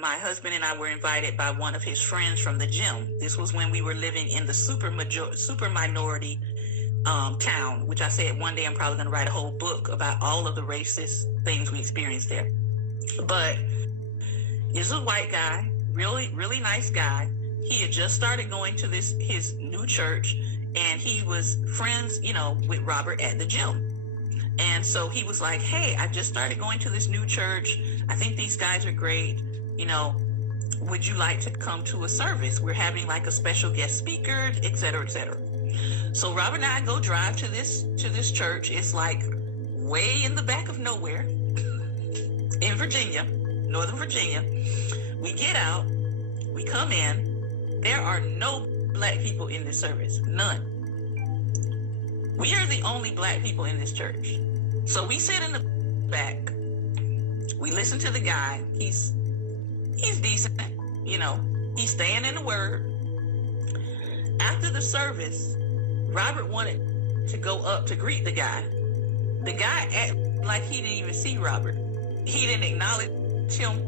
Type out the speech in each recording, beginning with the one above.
my husband and I were invited by one of his friends from the gym. This was when we were living in the super minority town, which I said one day I'm probably going to write a whole book about all of the racist things we experienced there. But he's a white guy, really, really nice guy. He had just started going to his new church, and he was friends, with Robert at the gym. And so he was like, hey, I just started going to this new church. I think these guys are great. Would you like to come to a service? We're having like a special guest speaker, et cetera, et cetera. So Robert and I go drive to this church. It's like way in the back of nowhere in Virginia, Northern Virginia. We get out, we come in. There are no black people in this service, none. We are the only black people in this church. So we sit in the back. We listen to the guy. He's decent, he's staying in the word. After the service, Robert wanted to go up to greet the guy. The guy acted like he didn't even see Robert. He didn't acknowledge him.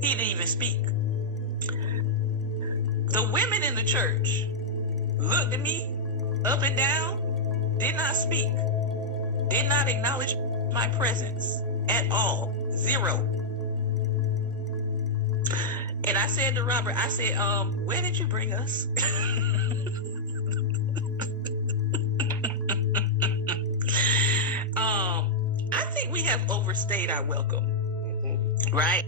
He didn't even speak. The women in the church looked at me up and down, did not speak, did not acknowledge my presence at all. Zero. And I said to Robert, where did you bring us? I think we have overstayed our welcome, right?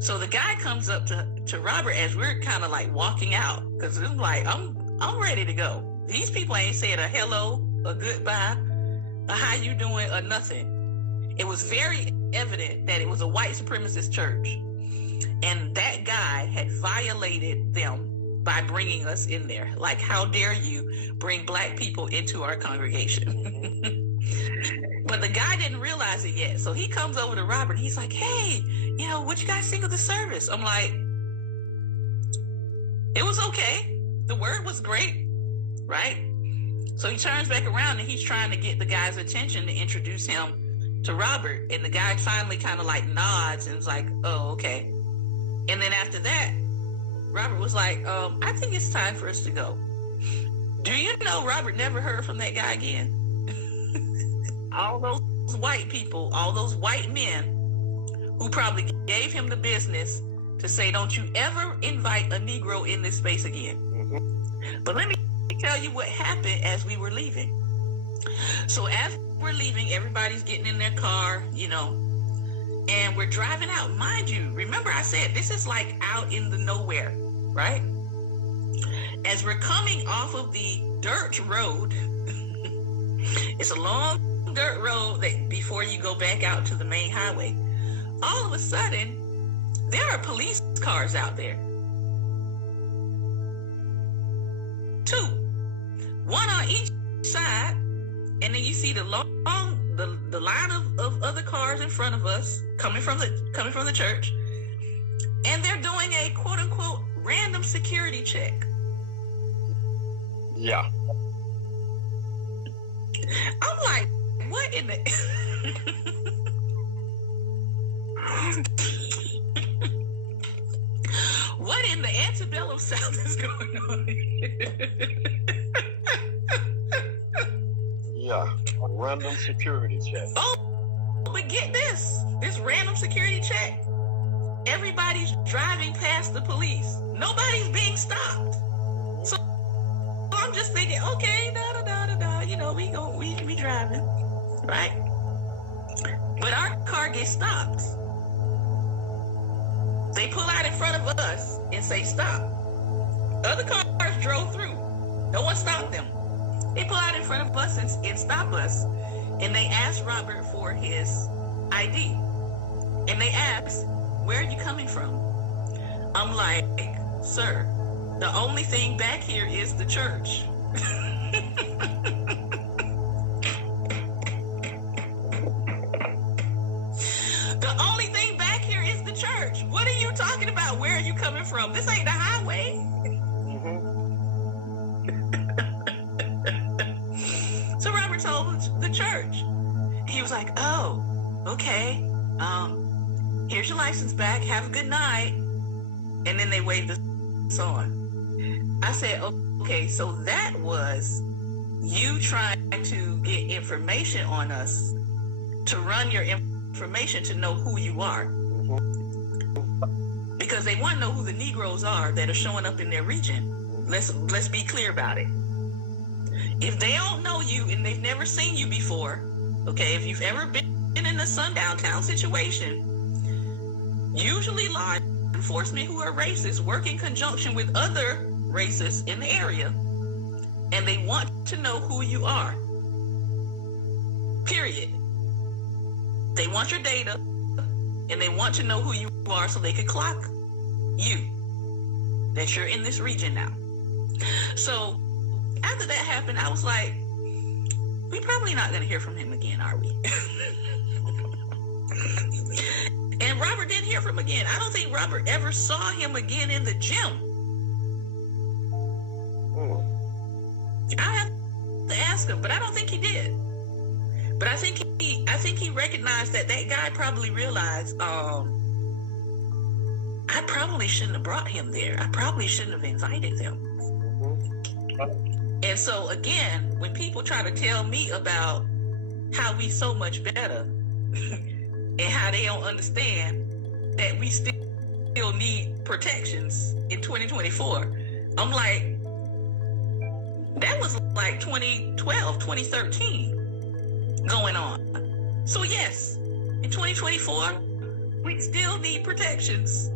So the guy comes up to Robert as we're kind of like walking out, because I'm like, I'm ready to go. These people ain't said a hello, a goodbye, a how you doing, or nothing. It was very evident that it was a white supremacist church, and that guy had violated them by bringing us in there. Like, how dare you bring black people into our congregation? But the guy didn't realize it yet. So he comes over to Robert. He's like, hey, what you guys think of the service? I'm like, it was okay. The word was great, right? So he turns back around and he's trying to get the guy's attention to introduce him to Robert. And the guy finally kind of like nods and is like, oh, okay. And then after that, Robert was like, I think it's time for us to go. Do you know Robert never heard from that guy again? All those white people, all those white men who probably gave him the business to say, don't you ever invite a Negro in this space again. Mm-hmm. But let me tell you what happened as we were leaving. So as we're leaving, everybody's getting in their car, and we're driving out. Mind you, remember I said this is like out in the nowhere, right? As we're coming off of the dirt road, it's a long dirt road that before you go back out to the main highway, all of a sudden there are police cars out there. 2, one on each side, and then you see the line of other cars in front of us coming from the church, and they're doing a quote unquote random security check. Yeah. I'm like, what in the what in the antebellum South is going on here? Yeah, a random security check. Oh, but get this random security check. Everybody's driving past the police. Nobody's being stopped. So I'm just thinking, okay, we driving, right? But our car gets stopped. They pull out in front of us and say, stop. Other cars drove through. No one stopped them. They pull out in front of us and stop us. And they ask Robert for his ID. And they ask, where are you coming from? I'm like, sir, the only thing back here is the church. The only thing back here is the church. What are you talking about? Where are you coming from? This ain't the highway. So Robert told the church. He was like, oh, okay. Here's your license back. Have a good night. And then they waved us on. I said, okay, so that was you trying to get information on us, to run your information to know who you are. Because they want to know who the Negroes are that are showing up in their region. Let's be clear about it. If they don't know you and they've never seen you before, okay, if you've ever been in a sundown town situation, usually law enforcement who are racist work in conjunction with other racists in the area, and they want to know who you are. Period. They want your data, and they want to know who you are so they can clock you, that you're in this region now. So after that happened, I was like, we're probably not going to hear from him again, are we? And Robert didn't hear from him again. I don't think Robert ever saw him again in the gym. I have to ask him, but I don't think he did. But I think he recognized that guy probably realized, I probably shouldn't have brought him there. I probably shouldn't have invited them. And so again, when people try to tell me about how we so much better and how they don't understand that we still need protections in 2024, I'm like, that was like 2012, 2013 going on. So yes, in 2024, we still need protections.